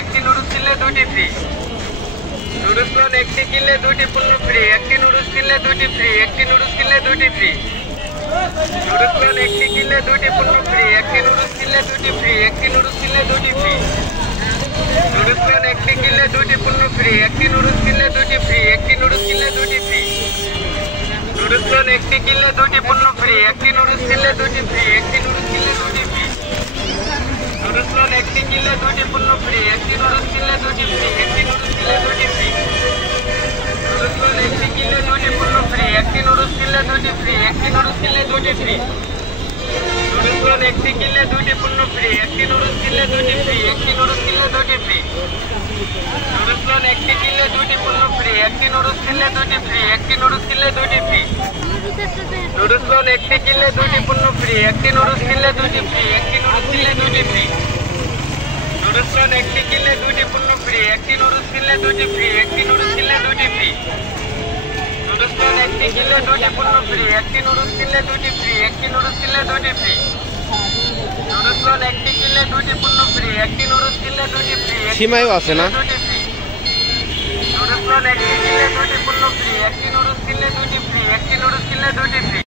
একটি নুডলস কিনলে দুটি ফ্রি। নুডলস ক্লোন একটি কিনলে দুটি পণ্য ফ্রি। একটি নুডলস কিনলে দুটি ফ্রি। একটি নুডলস কিনলে দুটি ফ্রি। নুডলস ক্লোন একটি কিনলে দুটি পণ্য ফ্রি। একটি নুডলস কিনলে দুটি ফ্রি। একটি নুডলস কিনলে দুটি ফ্রি। নুডলস ক্লোন একটি কিনলে দুটি পণ্য ফ্রি। একটি নুডলস কিনলে দুটি ফ্রি। একটি নুডলস কিনলে দুটি ফ্রি। নুডলস ক্লোন একটি কিনলে দুটি পণ্য ফ্রি। একটি নুডলস কিনলে দুটি ফ্রি। একটি নুডলস কিনলে দুটি ফ্রি। নুডলস ক্লোন একটি কিনলে দুটি পণ্য ফ্রি। একটি নুডলস কিনলে দুটি ফ্রি। একটি নুডলস কিনলে দুটি ফ্রি। নুডলস ক্লোন একটি কিনলে দুটি পণ্য ফ্রি। একটি নুডলস কিনলে দুটি ফ্রি। একটি নুডলস কিনলে দুটি ফ্রি। নুডলস ক্লোন একটি কিনলে দুটি পণ্য ফ্রি। একটি নুডলস কিনলে দুটি ফ্রি। একটি নুডলস কিনলে দুটি ফ্রি। নুডলস ক্লোন একটি কিনলে দুটি পণ্য ফ্রি। একটি নুডলস কিনলে দুটি ফ্রি। একটি নুডলস কিনলে দুটি ফ্রি। নুডলস ক্লোন একটি কিনলে দুটি পণ্য ফ্রি। একটি নুডলস কিনলে দুটি ফ্রি। একটি নুডলস কিনলে দুটি ফ্রি। নুডলস ক্লোন একটি কিনলে দুটি পণ্য ফ্রি। একটি নুডলস কিনলে দুটি ফ্রি। একটি নুডলস কিনলে দুটি ফ্রি। নুডলস ক্লোন একটি কিনলে দুটি পণ্য ফ্রি। একটি নুডলস কিনলে দুটি ফ্রি। একটি নুডলস কিনলে দুটি ফ্রি। নুডলস ক্লোন একটি কিনলে দুটি পণ্য ফ্রি। একটি নুডলস কিনলে দুটি ফ্রি। সীমায়ও আছে না? নুডলস ক্লোন একটি কিনলে দুটি পণ্য ফ্রি। একটি নুডলস কিনলে দুটি ফ্রি। একটি নুডলস কিনলে দুটি ফ্রি।